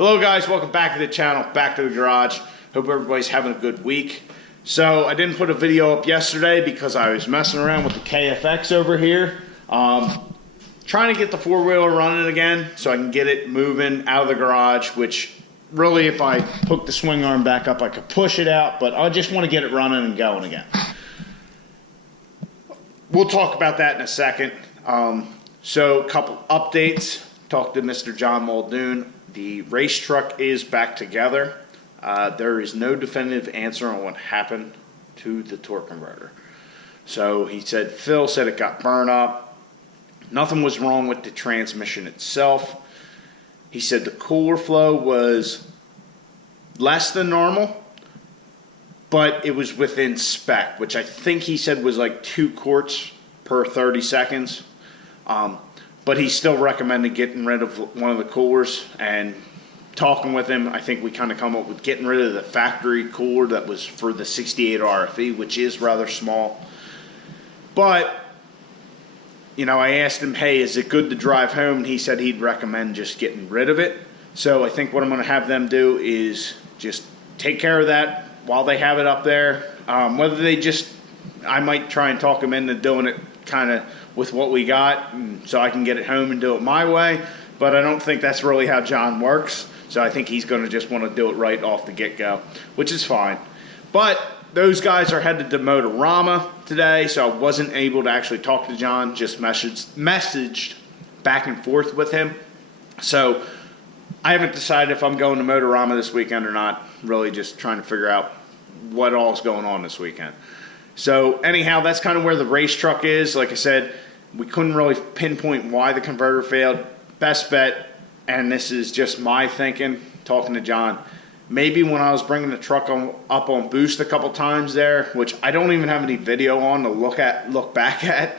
Hello guys, welcome back to the channel, back to the garage. Hope everybody's having a good week. So I didn't put a video up yesterday because I was messing around with the KFX over here. Trying to get the four-wheeler running again so I can get it moving out of the garage, which really if I hook the swing arm back up I could push it out, but I just want to get it running and going again. We'll talk about that in a second. So a couple updates. Talked to Mr. John Muldoon. The race truck is back together. There is no definitive answer on what happened to the torque converter. So he said, Phil said it got burned up. Nothing was wrong with the transmission itself. He said the cooler flow was less than normal, but it was within spec, which I think he said was like 2 quarts per 30 seconds. But he still recommended getting rid of one of the coolers, and talking with him, I think we kind of come up with getting rid of the factory cooler that was for the 68 RFE, which is rather small. But, you know, I asked him, hey, is it good to drive home? And he said he'd recommend just getting rid of it. So I think what I'm going to have them do is just take care of that while they have it up there. Whether they just, I might try and talk them into doing it kind of with what we got, so I can get it home and do it my way. But I don't think that's really how John works. So I think he's going to just want to do it right off the get-go, which is fine. But those guys are headed to Motorama today, so I wasn't able to actually talk to John, just messaged back and forth with him. So I haven't decided if I'm going to Motorama this weekend or not. Really just trying to figure out what all is going on this weekend. So anyhow, that's kind of where the race truck is. Like I said, we couldn't really pinpoint why the converter failed. Best bet, and this is just my thinking, talking to John, maybe when I was bringing the truck up on boost a couple times there, which I don't even have any video on to look back at,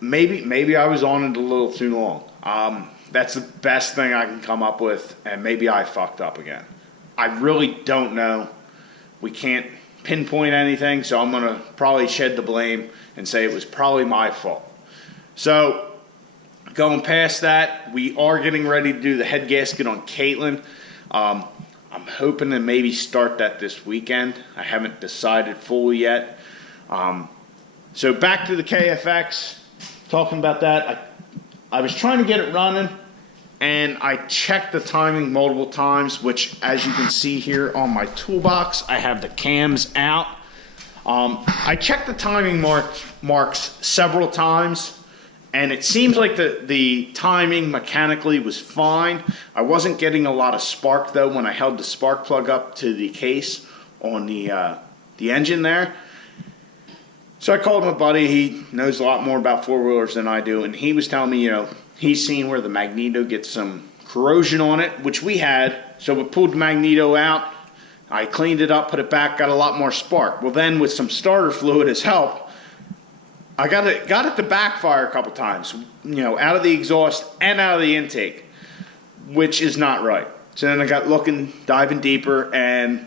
maybe I was on it a little too long. That's the best thing I can come up with, and maybe I fucked up again. I really don't know. We can't pinpoint anything, so I'm going to probably shed the blame and say it was probably my fault. So going past that, we are getting ready to do the head gasket on Caitlyn. I'm hoping to maybe start that this weekend. I haven't decided fully yet. So back to the KFX, talking about that. I was trying to get it running, and I checked the timing multiple times, which as you can see here on my toolbox, I have the cams out. I checked the timing marks several times, and it seems like the timing mechanically was fine. I wasn't getting a lot of spark though when I held the spark plug up to the case on the engine there. So I called my buddy. He knows a lot more about four-wheelers than I do, and he was telling me, you know, he's seen where the magneto gets some corrosion on it, which we had. So we pulled the magneto out. I cleaned it up, put it back, got a lot more spark. Well, then with some starter fluid as help, I got it to backfire a couple times, you know, out of the exhaust and out of the intake, which is not right. So then I got looking, diving deeper, and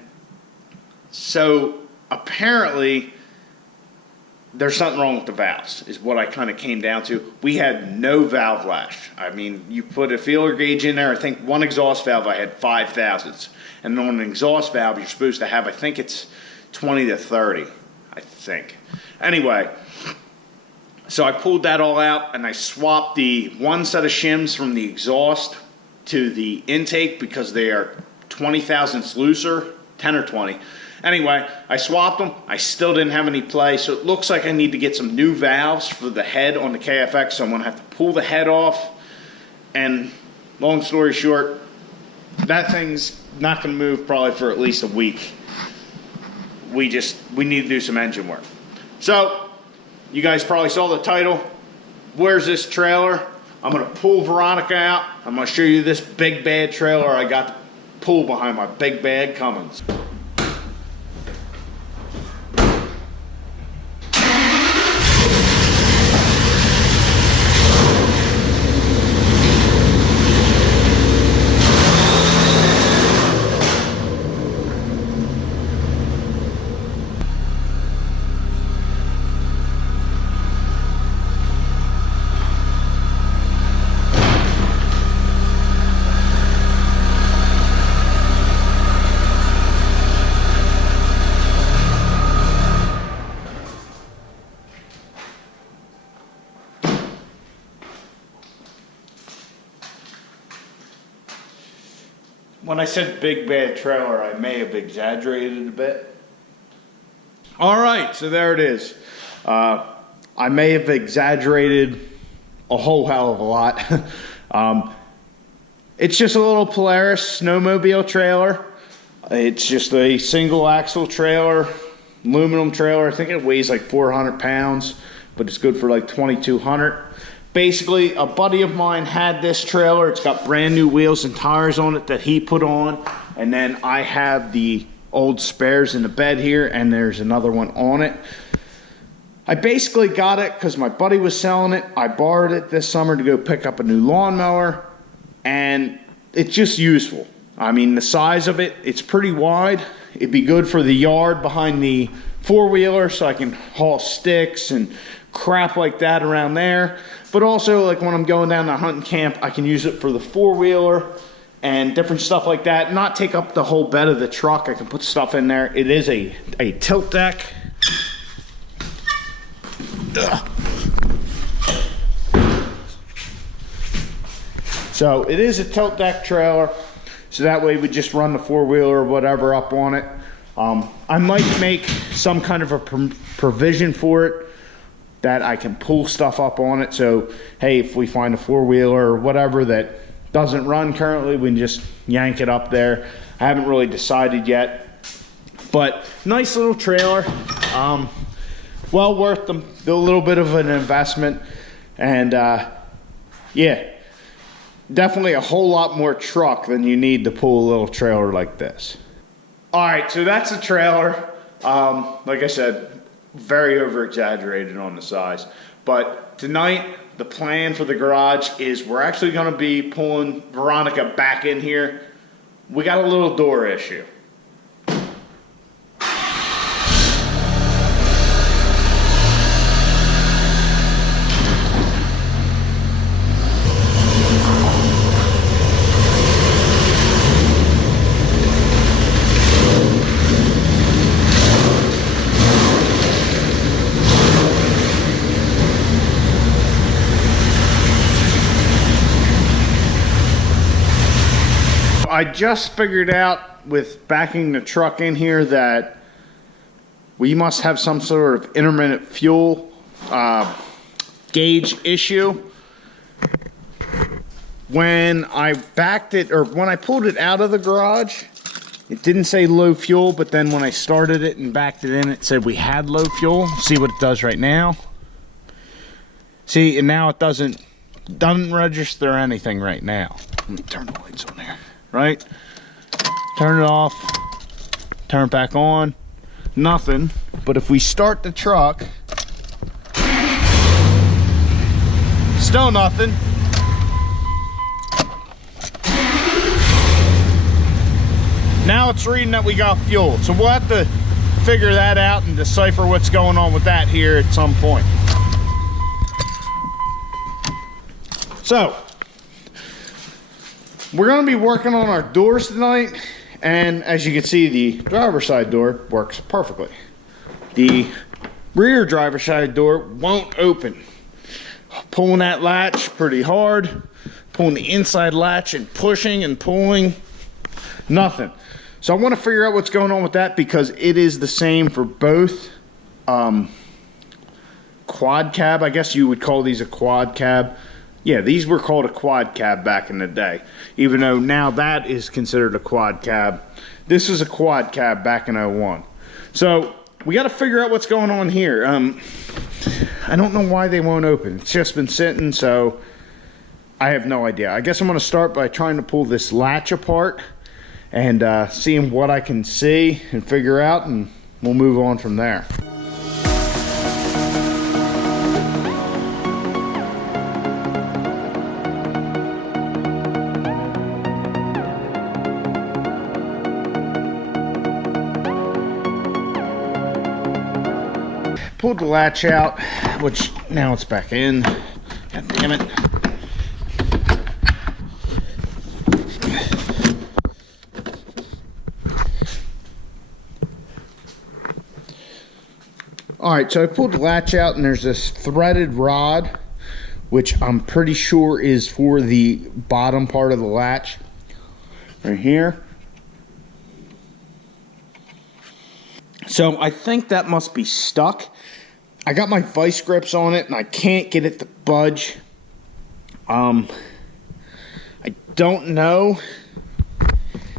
so apparently there's something wrong with the valves, is what I kind of came down to. We had no valve lash. I mean, you put a feeler gauge in there. I think one exhaust valve I had 5 thousandths. And on an exhaust valve, you're supposed to have, I think it's 20 to 30, I think. Anyway, so I pulled that all out, and I swapped the one set of shims from the exhaust to the intake because they are 20 thousandths looser, 10 or 20. Anyway, I swapped them. I still didn't have any play, so it looks like I need to get some new valves for the head on the KFX, so I'm going to have to pull the head off. And long story short, that thing's not going to move probably for at least a week. We need to do some engine work. So, you guys probably saw the title. Where's this trailer? I'm going to pull Veronica out. I'm going to show you this big bad trailer I got to pull behind my big bad Cummins. when I said big bad trailer, I may have exaggerated a bit. All right, so there it is. I may have exaggerated a whole hell of a lot. It's just a little Polaris snowmobile trailer. It's just a single axle trailer, aluminum trailer. I think it weighs like 400 pounds, but it's good for like 2,200. Basically, a buddy of mine had this trailer. It's got brand new wheels and tires on it that he put on. And then I have the old spares in the bed here, and there's another one on it. I basically got it because my buddy was selling it. I borrowed it this summer to go pick up a new lawnmower, and it's just useful. I mean, the size of it, it's pretty wide. It'd be good for the yard behind the four-wheeler, so I can haul sticks and crap like that around there. But also, like when I'm going down to hunting camp, I can use it for the four-wheeler and different stuff like that. Not take up the whole bed of the truck. I can put stuff in there. It is a tilt deck. Ugh. So it is a tilt deck trailer. So that way we just run the four-wheeler or whatever up on it. I might make some kind of a provision for it that I can pull stuff up on it. So, hey, if we find a four-wheeler or whatever that doesn't run currently, we can just yank it up there. I haven't really decided yet. But nice little trailer. Well worth them. A little bit of an investment. And, yeah. Definitely a whole lot more truck than you need to pull a little trailer like this. All right, so that's the trailer. Like I said, very over exaggerated on the size. But tonight, the plan for the garage is we're actually going to be pulling Veronica back in here. We got a little door issue. I just figured out with backing the truck in here that we must have some sort of intermittent fuel gauge issue. When I backed it, or when I pulled it out of the garage, it didn't say low fuel, but then when I started it and backed it in, it said we had low fuel. See what it does right now. See, and now it doesn't register anything right now. Let me turn the lights on there. Right? Turn it off. Turn it back on. Nothing. But if we start the truck, still nothing. Now it's reading that we got fuel. So we'll have to figure that out and decipher what's going on with that here at some point. So we're going to be working on our doors tonight, and as you can see, the driver's side door works perfectly. The rear driver's side door won't open. Pulling that latch pretty hard, pulling the inside latch and pushing and pulling, nothing. So I want to figure out what's going on with that, because it is the same for both quad cab. I guess you would call these a quad cab. Yeah, these were called a quad cab back in the day, even though now that is considered a quad cab. This is a quad cab back in '01. So we got to figure out what's going on here. I don't know why they won't open. It's just been sitting, so I have no idea. I guess I'm going to start by trying to pull this latch apart and seeing what I can see and figure out, and we'll move on from there. Pulled the latch out, which now it's back in. God damn it. Alright, so I pulled the latch out, and there's this threaded rod, which I'm pretty sure is for the bottom part of the latch. Right here. So I think that must be stuck. I got my vice grips on it and I can't get it to budge. I don't know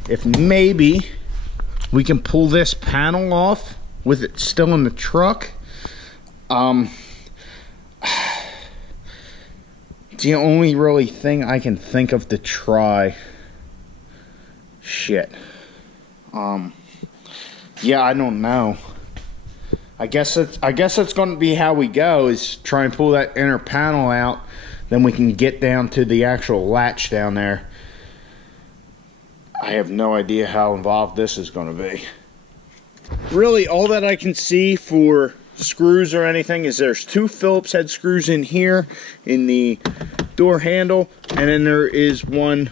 if maybe we can pull this panel off with it still in the truck. It's the only really thing I can think of to try. Shit. Yeah, I don't know. I guess that's going to be how we go, is try and pull that inner panel out. Then we can get down to the actual latch down there. I have no idea how involved this is going to be. Really, all that I can see for screws or anything is there's 2 Phillips head screws in here in the door handle, and then there is one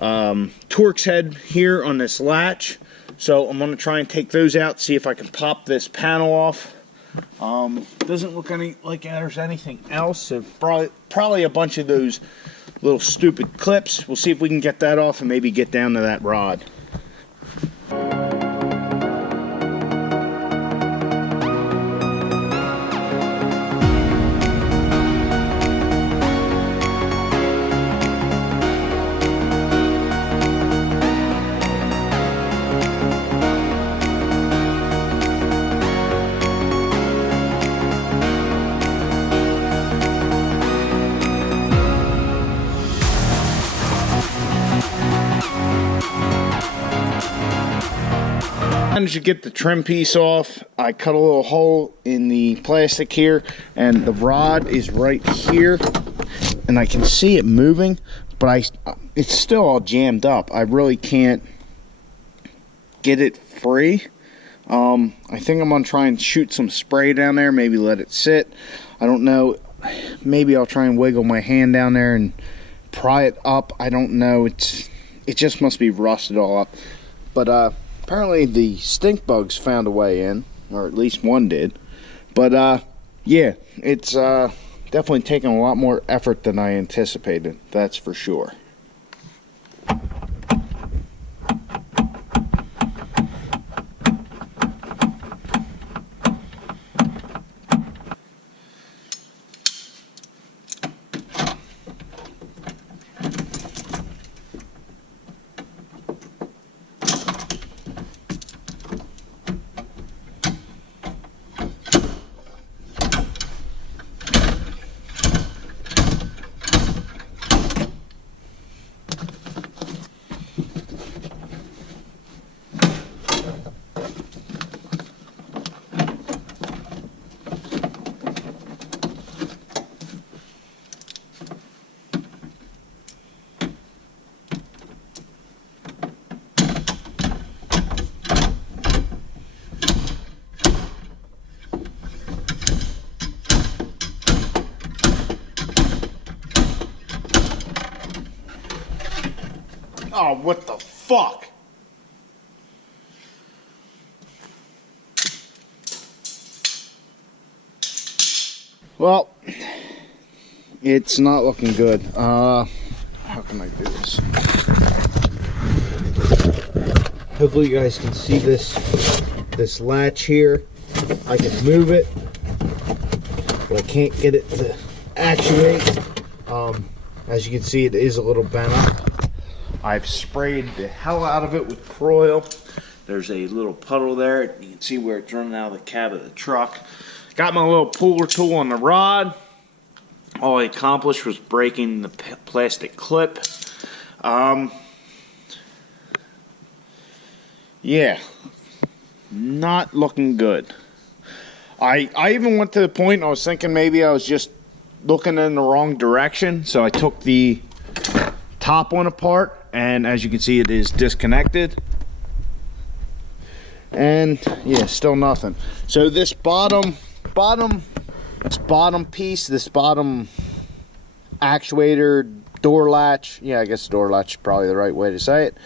Torx head here on this latch. So I'm going to try and take those out, see if I can pop this panel off. Doesn't look like there's anything else. So probably a bunch of those little stupid clips. We'll see if we can get that off and maybe get down to that rod. Managed to get the trim piece off. I cut a little hole in the plastic here, and the rod is right here, and I can see it moving, but it's still all jammed up. I really can't get it free. I think I'm gonna try and shoot some spray down there, maybe let it sit. I don't know, maybe I'll try and wiggle my hand down there and pry it up. I don't know, it just must be rusted all up. But apparently the stink bugs found a way in, or at least one did. But yeah, it's definitely taken a lot more effort than I anticipated, that's for sure. Oh, what the fuck? Well, it's not looking good. How can I do this? Hopefully you guys can see this latch here. I can move it, but I can't get it to actuate. As you can see, it is a little bent up. I've sprayed the hell out of it with Kroil. There's a little puddle there. You can see where it's running out of the cab of the truck. Got my little puller tool on the rod. All I accomplished was breaking the plastic clip. Yeah, not looking good. I even went to the point I was thinking maybe I was just looking in the wrong direction. So I took the top one apart, and as you can see, it is disconnected. And yeah, still nothing. So this bottom piece, this bottom actuator, door latch, yeah, I guess door latch is probably the right way to say it.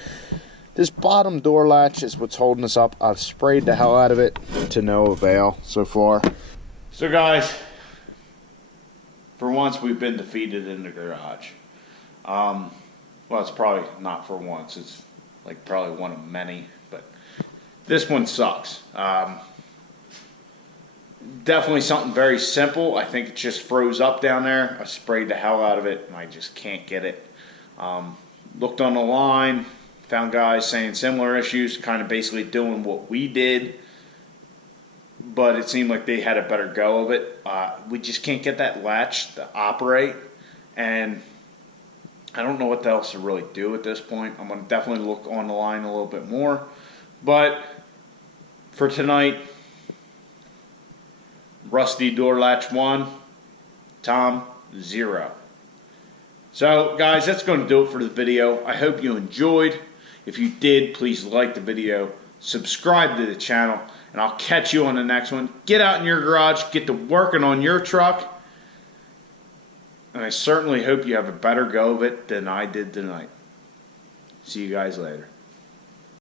This bottom door latch is what's holding us up. I've sprayed the hell out of it to no avail so far. So guys, for once we've been defeated in the garage. Well, it's probably not for once. It's like probably one of many, but this one sucks. Definitely something very simple. I think it just froze up down there. I sprayed the hell out of it, and I just can't get it. Looked on the line, found guys saying similar issues, kind of basically doing what we did, but it seemed like they had a better go of it. We just can't get that latch to operate, and I don't know what else to really do at this point. I'm going to definitely look on the line a little bit more, but for tonight, Rusty door latch 1, Tom 0. So guys, that's going to do it for the video. I hope you enjoyed. If you did, please like the video, subscribe to the channel, and I'll catch you on the next one. Get out in your garage, get to working on your truck, and I certainly hope you have a better go of it than I did tonight. See you guys later.